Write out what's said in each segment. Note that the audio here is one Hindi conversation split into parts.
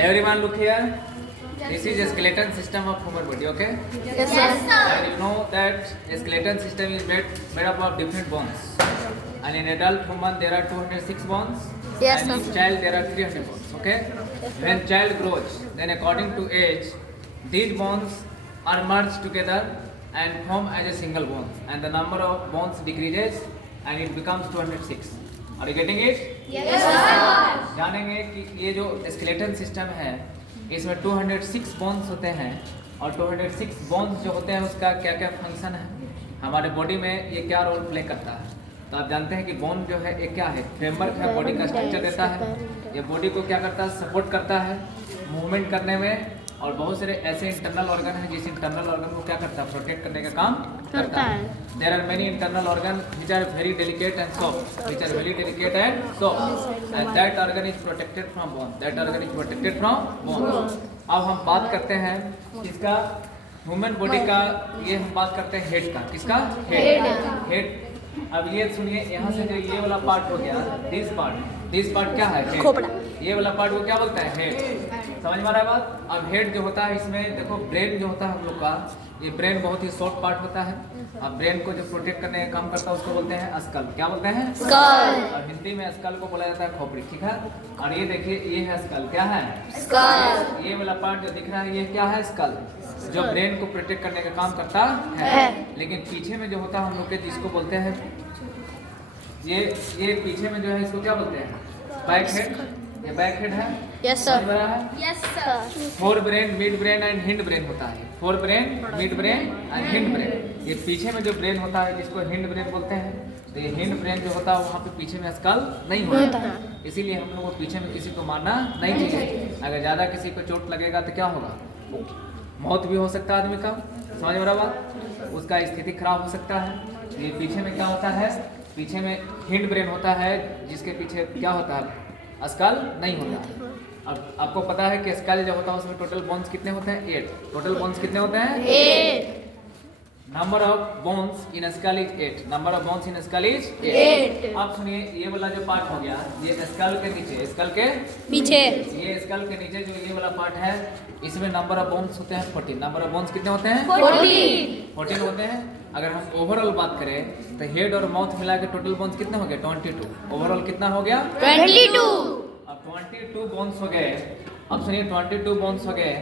Everyone look here. This is a skeleton system of human body, okay? Yes, sir. And you know that a skeleton system is made up of different bones. And in adult human there are 206 bones. Yes, and sir. in child there are 300 bones, okay? When child grows, then according to age, these bones are merged together and form as a single bone. And the number of bones decreases and it becomes 206. Are you getting it? Yes, sir. जानेंगे कि ये जो स्केलेटन सिस्टम है इसमें 206 बोन्स होते हैं और 206 बोन्स जो होते हैं उसका क्या क्या फंक्शन है हमारे बॉडी में ये क्या रोल प्ले करता है। तो आप जानते हैं कि बोन जो है ये क्या है, फ्रेमवर्क है, बॉडी का स्ट्रक्चर देता है। ये बॉडी को क्या करता है, सपोर्ट करता है मूवमेंट करने में। और बहुत सारे ऐसे इंटरनल ऑर्गन हैं जिस इंटरनल ऑर्गन को क्या करता है, प्रोटेक्ट करने का काम करता है। There are many internal organ which are very delicate and soft, which are very delicate and soft, and that organ is protected from bone, that organ is protected from bone. अब हम बात करते हैं किसका, ह्यूमन बॉडी का। ये हम बात करते हैं हेड का। किसका? हेड। अब ये सुनिए, यहाँ से जो ये वाला पार्ट हो गया, दिस पार्ट क्या है, खोपड़ा। ये वाला पार्ट को क्या बोलता है, हेड। समझ में आ रहा है बात। अब हेड जो होता है इसमें देखो ब्रेन जो होता है हम लोग का, ये ब्रेन बहुत ही शॉर्ट पार्ट होता है। अब ब्रेन को जो प्रोटेक्ट करने का काम करता है उसको बोलते हैं स्कल। क्या बोलते हैं? स्कल। और हिंदी में स्कल को बोला जाता है खोपड़ी, ठीक है। और ये देखिए ये है स्कल। क्या है? स्कल। ये वाला पार्ट जो दिख रहा है ये क्या है, स्कल, जो ब्रेन को प्रोटेक्ट करने का काम करता है। लेकिन पीछे में जो होता है हम लोग के जिसको बोलते हैं ये पीछे में जो है इसको क्या बोलते हैं, बैक हेड। ये बैक हेड है। Yes sir. Yes sir. Fore brain, mid brain and hind brain होता है। Fore brain, mid brain and hind brain. ये पीछे में जो ब्रेन होता है जिसको हिंड ब्रेन बोलते हैं। तो ये हिंड ब्रेन जो होता है वहाँ पे पीछे में स्कल नहीं होता है। इसीलिए हम लोग को पीछे में किसी को मारना नहीं चाहिए। अगर ज़्यादा किसी को चोट लगेगा तो क्या होगा, मौत भी हो सकता है आदमी का। समझ में आ रहा बात, उसका स्थिति खराब हो सकता है। ये पीछे में क्या होता है, पीछे में हिंड ब्रेन होता है जिसके पीछे क्या होता है, स्कल नहीं होता। अब आपको पता है कि स्कल जो होता है उसमें टोटल बोन्स कितने होते हैं, 8। टोटल बोन्स कितने होते हैं, 8। Number of bones in skull is 8। Number of bones in skull is 8। अब सुनिए ये वाला जो पार्ट हो गया, ये स्कल के नीचे, स्कल के पीछे, ये स्कल के नीचे जो ये वाला पार्ट है इसमें नंबर ऑफ बोन्स होते हैं 14। नंबर ऑफ बोन्स कितने होते हैं, 14 होते हैं। अगर हम ओवरऑल बात करें तो हेड और माउथ मिला के टोटल बोन्स कितने हो गए, 22। ओवरऑल कितना हो गया, 22। अब 22 बोन्स हो गए। अब सुनिए 22 बोन्स हो गए।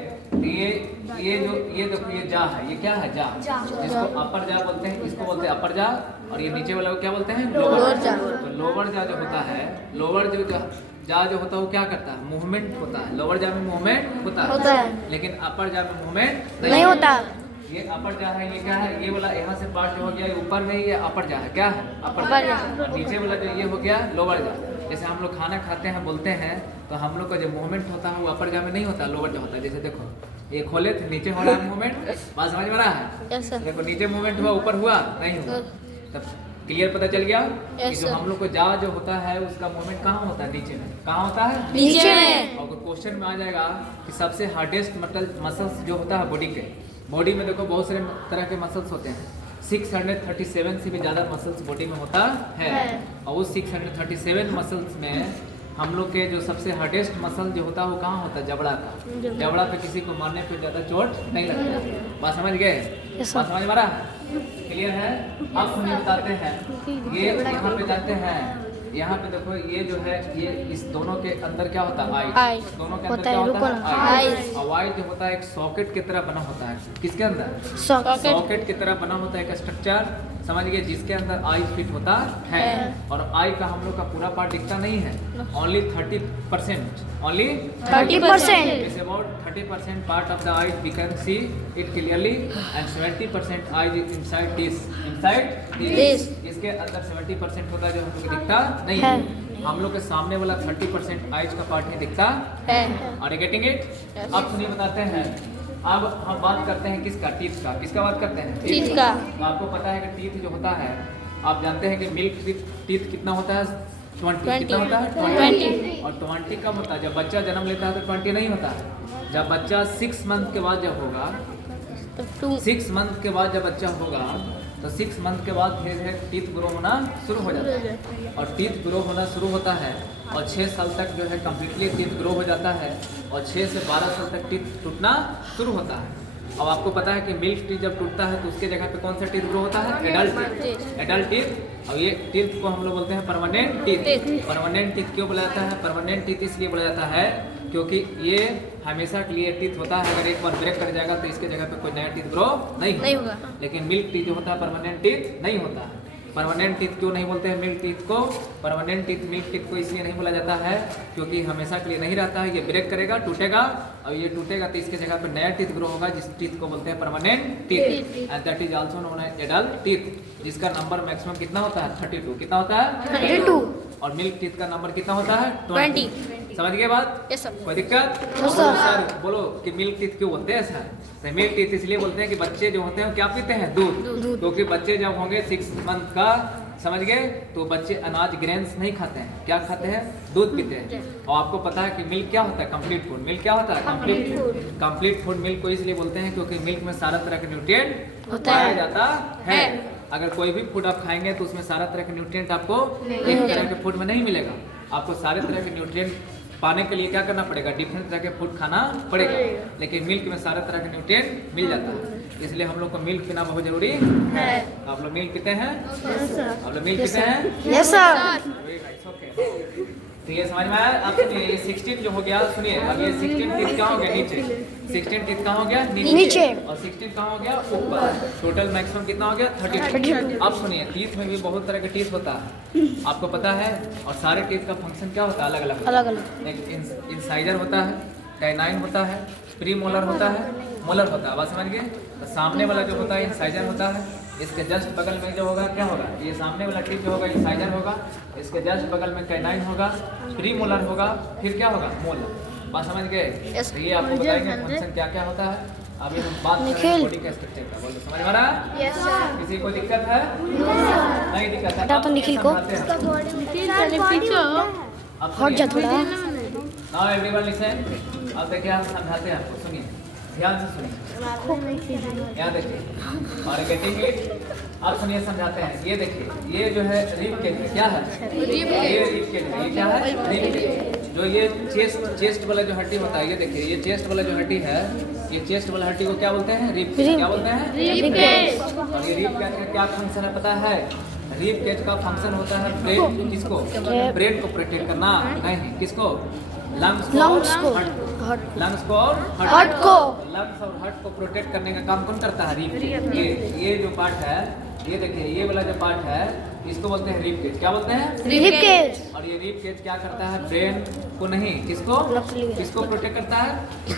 ये देखो ये जा है, ये क्या है, जा, जिसको अपर जा बोलते हैं, इसको बोलते हैं अपर जा। और ये नीचे वाला को क्या बोलते हैं, लोअर जा। तो लोअर जा जो होता है, लोअर जा जो होता है वो क्या करता है, मूवमेंट होता है। लोअर जा में मूवमेंट होता है, लेकिन अपर जा में मूवमेंट नहीं होता। ये अपर जा है, ये क्या है, ये वाला यहाँ से पार्ट जो हो गया ये ऊपर में, ये अपर जा है। क्या है, अपर जा। नीचे वाला जो ये हो गया लोअर जा। जैसे हम लोग खाना खाते हैं बोलते हैं तो हम लोग का जो मूवमेंट होता है वो अपर जा में नहीं होता, लोअर जा होता है। जैसे देखो ये खोले थे, नीचे हो रहा है मूवमेंट, बात समझ में रहा है। देखो नीचे मूवमेंट हुआ, ऊपर हुआ नहीं हुआ। तब क्लियर पता चल गया कि जो हम लोग को जा जो होता है उसका मूवमेंट कहाँ होता है, नीचे में। कहाँ होता है, नीचे में। और क्वेश्चन में आ जाएगा कि सबसे हार्डेस्ट मसल्स जो होता है बॉडी के, बॉडी में देखो बहुत सारे तरह के मसल्स होते हैं। 637 से भी ज़्यादा मसल्स बॉडी में होता है। और उस 637 मसल्स में हम लोग के जो सबसे हार्डेस्ट मसल जो होता है वो कहाँ होता है, जबड़ा का। जबड़ा पे किसी को मारने पे ज़्यादा चोट नहीं लगता। बात समझ गए, बात समझ में आ रहा है, क्लियर है। अब सुनिए बताते हैं, ये यहाँ पे जाते हैं, यहाँ पे देखो ये जो है ये इस दोनों के अंदर क्या होता है, आई। दोनों के अंदर क्या होता है, आई। और आई जो होता है एक सॉकेट की तरह बना होता है। किसके अंदर, सॉकेट की तरह बना होता है एक स्ट्रक्चर, समझ गए, जिसके अंदर आई फिट होता है। और आई का हम लोग का पूरा पार्ट दिखता नहीं है, only 30%, only 30%। It's about 30% part of the eye we can see it clearly and 70% eye inside this, इसके अंदर 70% होता है जो हम लोग को दिखता नहीं है। हम लोग के सामने वाला 30% आइज का पार्ट ही दिखता है। Are you getting it? अब सुनिए बताते हैं। अब हम बात करते हैं किसका, टीथ का। किसका बात करते हैं, टीथ का। तो आपको पता है कि टीथ जो होता है, आप जानते हैं कि मिल्क टीथ कितना होता है, 20। कितना होता है, 20। और 20 कब होता है, जब बच्चा जन्म लेता है तो 20 नहीं होता है। जब बच्चा 6 मंथ के बाद जब होगा, 6 मंथ के बाद जब बच्चा होगा तो 6 मंथ के बाद धीरे धीरे टीथ ग्रो होना शुरू हो जाता है, और टीथ ग्रो होना शुरू होता है, और 6 साल तक जो है कम्प्लीटली टीथ ग्रो हो जाता है, और 6 से 12 साल तक टीथ टूटना शुरू होता है। अब आपको पता है कि मिल्क टीथ जब टूटता है तो उसके जगह पे कौन सा टीथ ग्रो होता है? Adult teeth. एडल्ट टीथ, और ये टीथ को हम लोग बोलते हैं परमानेंट टीथ। परमानेंट टीथ क्यों बोला जाता है? परमानेंट टीथ इसलिए बोला जाता है क्योंकि ये हमेशा के लिए टीथ होता है। अगर एक बार ब्रेक कर जाएगा तो इसके जगह पे कोई नया टीथ ग्रो नहीं होगा। लेकिन मिल्क टीथ जो होता है परमानेंट टीथ नहीं होता है। परमानेंट टीथ क्यों नहीं बोलते हैं मिल्क टीथ को? परमानेंट टीथ मिल्क टीथ को इसलिए नहीं बोला जाता है क्योंकि हमेशा के लिए नहीं रहता है। ये ब्रेक करेगा, टूटेगा, और ये टूटेगा तो इसके जगह पे नया टीथ ग्रो होगा, जिस टीथ को बोलते हैं permanent teeth, and that is also known as adult teeth, जिसका नंबर मैक्सिमम कितना होता है? 32। कितना होता है? 32। और मिल्क टीथ का नंबर कितना होता है? 20। समझ गए बात? Yes sir. कोई दिक्कत? No, sir. सर बोलो कि मिल्क टीथ क्यों बोलते हैं सर? तो मिल्क टीथ इसलिए बोलते हैं कि बच्चे जो होते हैं क्या पीते हैं? दूध। क्योंकि बच्चे जब होंगे 6 मंथ का, समझ गए, तो बच्चे अनाज ग्रेन्स नहीं खाते हैं, क्या खाते हैं? दूध पीते हैं। और आपको पता है कि मिल्क क्या होता है? Complete food. मिल्क क्या होता है? Complete food. Complete food milk को इसलिए बोलते हैं क्योंकि मिल्क में सारा तरह के न्यूट्रिएंट पाया जाता है। अगर कोई भी फूड आप खाएंगे तो उसमें सारा तरह के न्यूट्रिएंट आपको एक तरह के फूड में नहीं मिलेगा। आपको सारे तरह के न्यूट्रिएंट पाने के लिए क्या करना पड़ेगा? डिफरेंट तरह के फूड खाना पड़ेगा। लेकिन मिल्क में सारे तरह के न्यूट्रिएंट मिल जाता है, इसलिए हम लोग को मिल्क पीना बहुत जरूरी है। आप लोग मिल्क पीते हैं? आप लोग मिल्क पीते हैं? Yes sir. तो ये समझ में आया? अब सुनिए, ये 16 जो हो गया, सुनिए, अब ये 16 टीथ कहाँ हो गया? नीचे। 16 टीथ कहाँ हो गया? नीचे। और 16 कहाँ हो गया? ऊपर। टोटल मैक्सिमम कितना हो गया? 32। अब सुनिए, टीथ में भी बहुत तरह के टीथ होता है, आपको पता है, और सारे टीथ का फंक्शन क्या होता है? अलग अलग। अलग अलग। एक इंसाइजर होता है, कैनाइन होता है, प्री मोलर होता है, मोलर होता है। बात समझ गए? तो सामने वाला जो होता है इंसाइजर होता है, इसके जस्ट बगल में जो होगा क्या होगा? ये सामने वाला टीथ जो होगा इंसाइजर होगा, इसके जस्ट बगल में कैनाइन होगा, प्री मोलर होगा, फिर क्या होगा? मोलर। बात समझ गए? तो ये आपको बताएंगे फंक्शन क्या क्या होता है। अभी हम बात करेंगे बॉडी का स्ट्रक्चर का। बोलो, समझ में आ रहा है? Yes sir. किसी को दिक्कत है? नहीं दिक्कत है? बता तो निखिल को। अब हट जा थोड़ा। Now everyone listen. अब देखिए हम समझाते हैं आपको, सुनिए, ध्यान से सुनिए, यहाँ देखिए, और गेटिंग इट। अब सुनिए, समझाते हैं। ये देखिए, ये जो है रिब केज है, क्या है? ये रिब केज है। ये क्या है? Rib cage. जो ये चेस्ट वाला जो हड्डी होता है, ये देखिए, ये चेस्ट वाला जो हड्डी है, ये चेस्ट वाला हड्डी को क्या बोलते हैं? Rib cage. क्या बोलते हैं? Rib cage. और ये रिब केज का क्या फंक्शन है पता है? रिब केज का फंक्शन होता है ब्रेन, किसको? ब्रेन को प्रोटेक्ट करना। नहीं, किसको? लंग्स को, लंग्स को और हार्ट को। लंग्स और हार्ट को प्रोटेक्ट करने का काम कौन करता है? रिब। ये जो पार्ट है, ये देखिए, ये वाला जो पार्ट है, इसको बोलते हैं रिब केज। क्या बोलते हैं? Rib cage. और ये रिब केज क्या करता है? ब्रेन को नहीं, किसको? किसको प्रोटेक्ट करता है?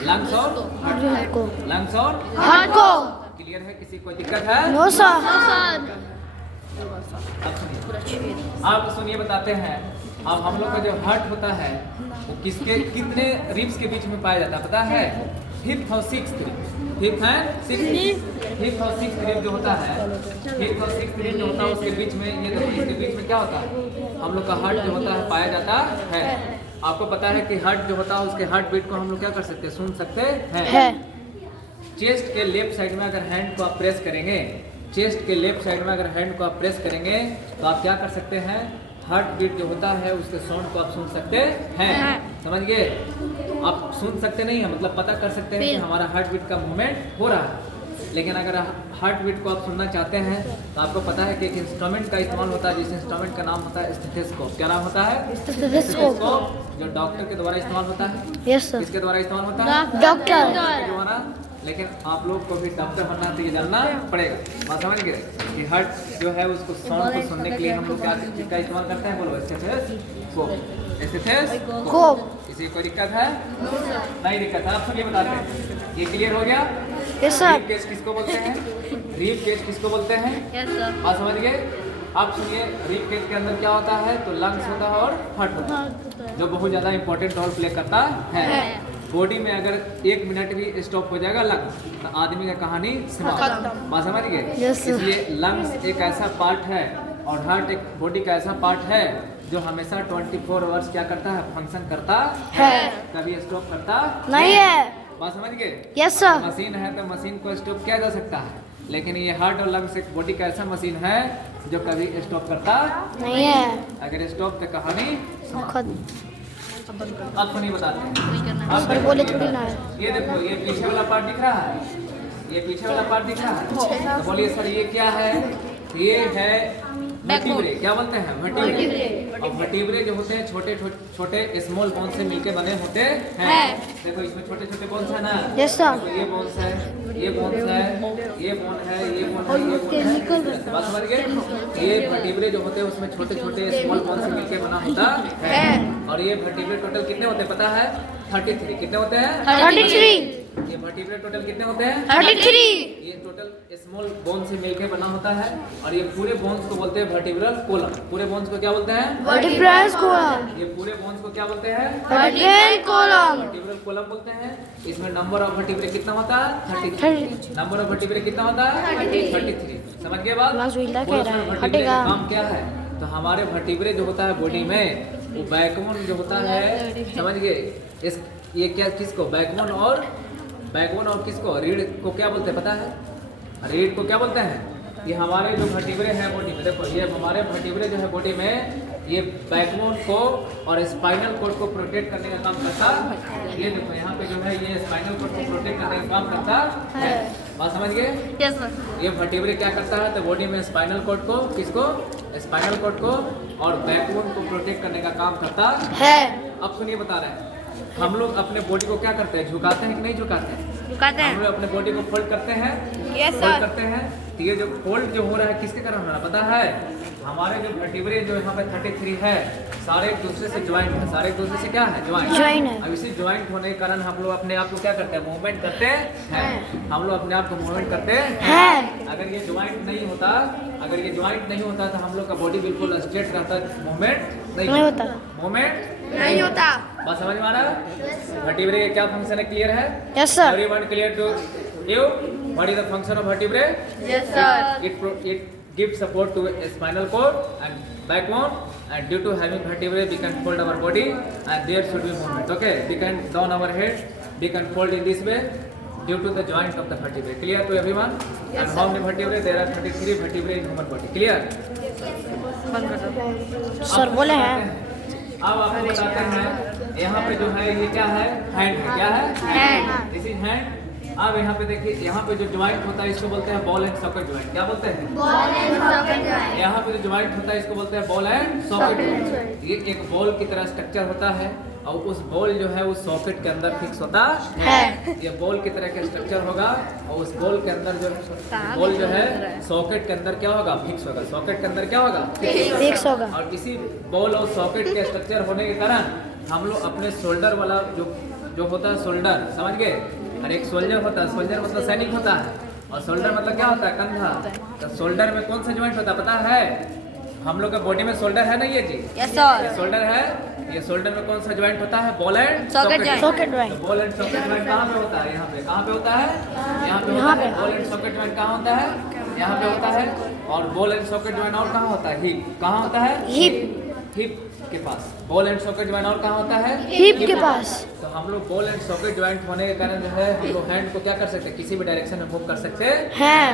लंग्स और हार्ट को। लंग्स और हार्ट को। क्लियर है? किसी को दिक्कत है? No sir. अब सुनिए, बताते हैं। अब हम लोग का जो हार्ट होता है वो किसके कितने रिब्स के बीच में पाया जाता है पता है? 5th और 6th rib. 5th and 6th और 6th रिब जो होता है, 5th और 6th रिब जो होता है उसके बीच में, ये देखो, इसके बीच में क्या होता है? हम लोग का हार्ट जो होता है पाया जाता है। आपको पता है कि हार्ट जो होता है उसके हार्ट बीट को हम लोग क्या कर सकते हैं? सुन सकते हैं। चेस्ट के लेफ्ट साइड में अगर हैंड को आप प्रेस करेंगे, चेस्ट के लेफ्ट साइड में अगर हैंड को आप प्रेस करेंगे तो आप क्या कर सकते हैं? हार्ट बीट जो होता है उसके साउंड को आप सुन सकते हैं। समझ गए? आप सुन सकते नहीं है, मतलब पता कर सकते हैं कि हमारा हार्ट बीट का मूवमेंट हो रहा है। लेकिन अगर हार्ट बीट को आप सुनना चाहते हैं तो आपको पता है कि एक इंस्ट्रूमेंट का इस्तेमाल होता है, जिस इंस्ट्रूमेंट का नाम होता है स्टेथोस्कोप। क्या नाम होता है? स्टेथोस्कोप, जो डॉक्टर के द्वारा इस्तेमाल होता है। Yes sir. किसके द्वारा इस्तेमाल होता है? डॉक्टर के द्वारा। लेकिन आप लोग को भी डॉक्टर बनना तो ये जानना पड़ेगा। बात समझ गए कि हार्ट जो है उसको साउंड को सुनने के लिए हम लोग क्या चीज का इस्तेमाल करते हैं? बोलो, स्टेथोस्कोप। स्टेथोस्कोप। किसी को दिक्कत है? नहीं दिक्कत है? आप सुनिए, बताते हैं। ये क्लियर हो गया? Yes sir. रिब केज किसको बोलते हैं? रिब केज किसको बोलते हैं? Yes sir. बात समझ गए? आप सुनिए, रिब केज के अंदर क्या होता है? तो लंग्स होता है और हार्ट होता है, जो बहुत ज़्यादा इंपॉर्टेंट रोल प्ले करता है। बॉडी में अगर 1 मिनट भी स्टॉप हो जाएगा लंग्स, तो आदमी का कहानी समाप्त। बात समझ गए? इसलिए लंग्स एक ऐसा पार्ट है और हार्ट एक बॉडी का ऐसा पार्ट है जो हमेशा 24 आवर्स क्या करता है? फंक्शन करता है, कभी स्टॉप करता नहीं है। बात समझ गए? Yes sir. मशीन है तो मशीन को स्टॉप किया जा सकता है, लेकिन ये हार्ट और लंग्स एक बॉडी का ऐसा मशीन है जो कभी स्टॉप करता नहीं है। अगर स्टॉप तो कहानी खत्म। अब तो नहीं बताते अब पर बोले थोड़ी ना है। ये देखो ये पीछे वाला पार्ट दिख रहा है, ये पीछे वाला पार्ट दिख रहा है, तो बोलिए सर ये क्या है? ये है वर्टिब्रे। क्या बोलते हैं? वर्टिब्रे। और वर्टिब्रे जो होते हैं छोटे छोटे स्मॉल बोन से मिलके बने होते हैं। देखो इसमें छोटे छोटे बोन्स है ना। Yes sir. तो ये बोन्स है, ये बोन्स है, ये बोन है, ये बोन है, ये बोन है। बात समझ गए? ये वर्टिब्रे जो होते हैं उसमें छोटे छोटे स्मॉल बोन से मिलके बना होता है। और ये वर्टिब्रे टोटल कितने होते हैं पता है? 33। कितने होते हैं? 33। ये वर्टिब्रे टोटल कितने होते हैं? 33। ये टोटल स्मॉल बोन से मिलकर बना होता है। और ये पूरे बोन्स को बोलते हैं वर्टिब्रल कोलम। पूरे बोन्स को क्या बोलते हैं? Vertebral column. ये पूरे बोन्स को क्या बोलते हैं? Vertebral column. वर्टिब्रल कोलम बोलते हैं। इसमें नंबर ऑफ वर्टिब्रे कितना होता है? 33। नंबर ऑफ वर्टिब्रे कितना होता है? 33। समझ गए बात? मासूइला कह रहा है वर्टिब्रे हटेगा। का काम क्या है? तो हमारे वर्टिब्रे जो होता है बॉडी में वो बैकबोन जो होता है, समझ गए? इस ये क्या किसको? बैकबोन और किसको? रीढ़ को क्या बोलते हैं पता है? रीढ़ को क्या बोलते हैं? ये हमारे जो वर्टिब्रे हैं बॉडी में, देखो ये हमारे वर्टिब्रे जो है बॉडी में ये बैकबोन को और स्पाइनल कोड को प्रोटेक्ट करने का काम करता है। ये देखो यहाँ पे जो है ये स्पाइनल कोड को प्रोटेक्ट करने का काम करता है। बात समझ गए? Yes sir. ये वर्टिब्रे क्या करता है? तो बॉडी में स्पाइनल कोड को, किसको? स्पाइनल कोड को और बैकबोन को प्रोटेक्ट करने का काम करता है। अब सुनिए बता रहे हैं, हम लोग अपने बॉडी को क्या करते हैं? झुकाते हैं कि नहीं झुकाते हैं? हम लोग अपने बॉडी को फोल्ड करते हैं। Yes fold sir. करते हैं। तो ये जो फोल्ड जो हो रहा है किसके कारण हो रहा है पता है? हमारे जो वर्टिब्रे जो यहाँ पे 33 है सारे एक दूसरे से ज्वाइंट है। सारे एक दूसरे से क्या है? ज्वाइंट है। अब इसी ज्वाइंट होने के कारण हम लोग अपने आप को क्या करते हैं? मूवमेंट करते हैं। हम लोग अपने आप को मूवमेंट करते हैं। अगर ये ज्वाइंट नहीं होता, तो हम लोग का बॉडी बिल्कुल स्ट्रेट रहता, मूवमेंट नहीं होता। मूवमेंट नहीं होता। बात समझ में आ रहा है? वर्टिब्रे का क्या फंक्शन है? क्लियर है? Yes sir. Everyone clear to you? What is the function of vertebrae? Yes sir. It gives support to a spinal cord and backbone, and due to having vertebrae we can fold our body and there should be movement. Okay, we can down our head, we can fold in this way due to the joint of the vertebrae. Clear to everyone? Yes, and sir. how many vertebrae? There are 33 vertebrae in human body. Clear? Sir बोले हैं। अब आपको बताते हैं यहाँ पे जो है ये क्या है? हैंड है। क्या है? हैंड। This is hand. अब यहाँ पे देखिए, यहाँ पे जो ज्वाइंट होता है इसको बोलते हैं बॉल एंड सॉकेट ज्वाइंट। क्या बोलते हैं? यहाँ पे जो ज्वाइंट होता है इसको बोलते हैं बॉल एंड सॉकेट ज्वाइंट। ये एक बॉल की तरह स्ट्रक्चर होता है और उस बॉल जो है उस सॉकेट के अंदर फिक्स होता है। ये बॉल की तरह का स्ट्रक्चर होगा और उस बॉल के अंदर जो बॉल जो है सॉकेट के अंदर क्या होगा? फिक्स होगा। सॉकेट के अंदर क्या होगा? फिक्स होगा। और इसी बॉल और सॉकेट के स्ट्रक्चर होने के कारण हम लोग अपने शोल्डर वाला जो होता है शोल्डर, समझ गए? और एक सोल्जर होता है। सोल्जर मतलब सैनिक होता है और शोल्डर मतलब क्या होता है? कंधा। तो शोल्डर में कौन सा ज्वाइंट होता है पता है? हम लोग का बॉडी में शोल्डर है ना ये जी? Yes sir. शोल्डर है। ये शोल्डर में कौन सा ज्वाइंट होता है? Ball and socket joint. Socket joint. तो बॉल एंड सॉकेट ज्वाइंट कहाँ पे होता है? यहाँ पे। कहाँ पे होता है? यहाँ पे यहाँ होता है। पे। बॉल एंड सॉकेट ज्वाइंट कहाँ होता है? यहाँ पे होता है। और बॉल एंड सॉकेट ज्वाइंट और कहाँ होता है? हिप। कहाँ होता है? हिप के पास। बॉल एंड सॉकेट ज्वाइंट और कहाँ होता है? हिप के पास। तो हम लोग बॉल एंड सॉकेट ज्वाइंट होने के कारण जो है हम लोग हैंड को क्या कर सकते हैं? किसी भी डायरेक्शन में मूव कर सकते हैं।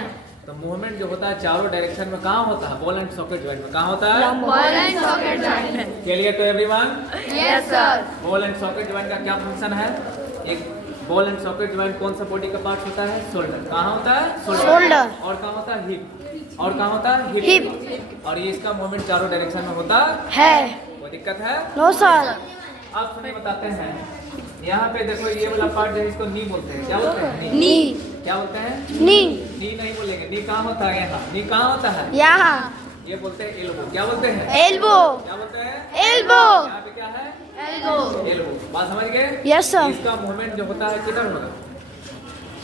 तो मूवमेंट जो होता है चारों डायरेक्शन में कहाँ होता है? बॉल एंड सॉकेट ज्वाइंट में। कहाँ होता है? Ball and socket joint. Clear to everyone? Yes sir. Ball and socket joint का क्या फंक्शन है? एक बॉल एंड सॉकेट ज्वाइंट कौन सा बॉडी का पार्ट होता है? शोल्डर। कहाँ होता है? शोल्डर। और कहाँ होता है? हिप। और कहाँ होता है? हिप। और ये इसका मूवमेंट चारों डायरेक्शन में होता है। कोई दिक्कत है? No sir. आप सुनिए बताते हैं। यहाँ पे देखो ये वाला पार्ट जो है इसको नी बोलते हैं। क्या बोलते हैं? नी। क्या बोलते हैं? नी। नी नहीं बोलेंगे। नी कहाँ होता है? यहाँ। नी कहाँ होता है? यहाँ। ये बोलते हैं एल्बो। क्या बोलते हैं? एल्बो। क्या बोलते हैं? एल्बो। यहाँ पे क्या है? एल्बो। एल्बो। बात समझ गए? Yes sir. इसका मूवमेंट जो होता है किधर होगा?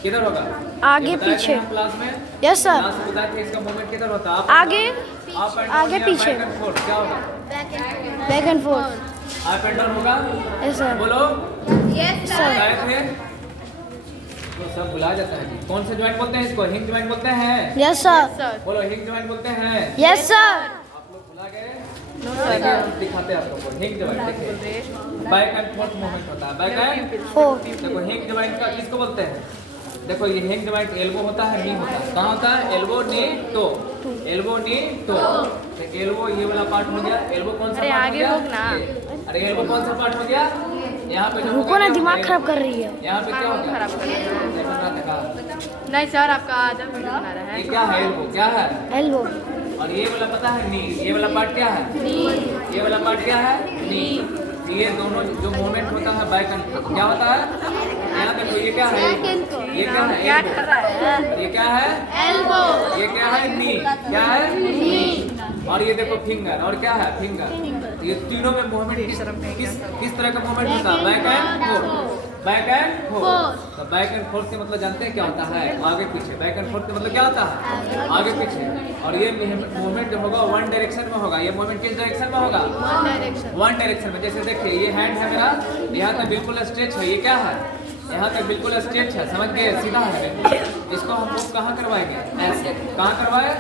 किधर होगा? आगे ये बताया पीछे। था क्लास में। Yes sir. क्लास में बताया था इसका मूवमेंट किधर होता है? आगे आगे पीछे। क्या होगा? Back and forth. Up and down होगा। Yes sir. बोलो। यस बताए थे तो सब भुला जाता है। कौन से ज्वाइंट बोलते हैं इसको? हिंग ज्वाइंट बोलते हैं। Yes sir. बोलो हिंग ज्वाइंट बोलते हैं। Yes sir. आप लोग भुला गए? देखिए, दिखाते हैं आप लोगों को। हिंग ज्वाइंट देखिए बैक एंड फोर्थ मूवमेंट होता है। Back and fourth. देखो हिंग ज्वाइंट का किसको बोलते हैं? देखो ये हैंड जॉइंट एल्बो होता है, नी होता है। कहाँ होता है? Elbow, knee, toe. Elbow, knee, toe. तो एल्बो ये वाला पार्ट हो गया। एल्बो कौन सा अरे पार्ट हो आगे गया? होग ना। ये। अरे एल्बो कौन सा पार्ट हो गया? यहाँ पे जो रुको ना, दिमाग खराब कर रही है। यहाँ पे क्या हो गया? खराब कर रही है। देखो ना, देखा। नहीं सर, आपका आदत वीडियो बना रहा ये है। क्या है? एल्बो क्या है? एल्बो। और ये वाला पता है? नी। ये वाला पार्ट क्या है? ये वाला पार्ट क्या है? नी। ये दोनों जो मूवमेंट होता है बैक एंड फोर्थ, क्या होता है? यहाँ देखो ये क्या है? ये क्या है? क्या elbow। कर रहा है? ये क्या है? एल्बो। ये क्या है? नी। क्या है? नी। और ये देखो फिंगर। और क्या है? फिंगर। ये तीनों में मूवमेंट किस तरह का मूवमेंट होता है? Back and forth. Back and fourth. तो बैक एंड फोर्थ के मतलब जानते हैं क्या होता है? आगे पीछे। बैक एंड फोर्थ के मतलब क्या होता है? आगे पीछे। और ये मूवमेंट जो होगा वन डायरेक्शन में होगा। ये मूवमेंट किस डायरेक्शन में होगा? वन डायरेक्शन में। जैसे देखिए ये हैंड है मेरा, यहाँ तक बिल्कुल स्ट्रेच है। ये क्या है? यहाँ तक बिल्कुल स्ट्रेच है, समझ गए? सीधा है। इसको हम लोग कहाँ करवाएंगे? ऐसे। कहाँ करवाए?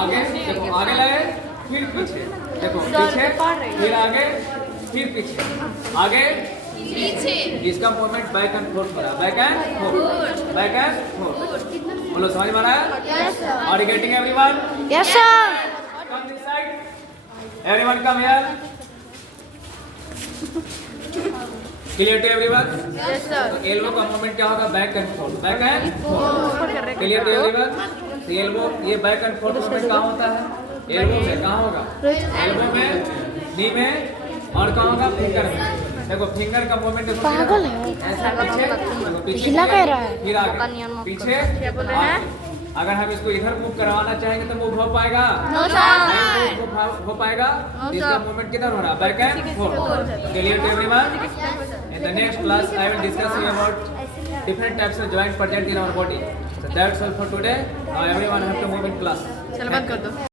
आगे। देखो आगे लाए, फिर पीछे। देखो पीछे, फिर आगे, फिर पीछे, आगे, पीछे। इसका मूवमेंट बैक एंड फोर्थ हो रहा है। Back and forth, back and forth. बोलो समझ में आ रहा है? Yes sir. Are you getting everyone? Yes sir. Come this side. Everyone come here. Clear to everyone? Yes sir. तो एल्बो का मूवमेंट क्या होगा? Back and forth, back and forth. Clear to everyone? तो एल्बो ये बैक एंड फोर्थ मूवमेंट कहाँ होता है? एल्बो में। कहाँ होगा? एल्बो में, नी में, और कहाँ होगा? फिंगर में। देखो फिंगर का मूवमेंट देखो पागल है। ऐसा पीछे, देखो पीछे, पिछला कह रहा है। फिर आगे, पीछे, क्या बोल रहे हैं? आगे। अगर हम इसको इधर मूव करवाना चाहेंगे तो मूव हो पाएगा? No sir. नहीं मूव हो पाएगा? तो इसका मूवमेंट किधर हो रहा है? Back and forth. Clear to everyone? In the next class, I will discuss you about different types of joint present in our body. So that's all for today. Now everyone have to move in class. चलो बंद कर दो।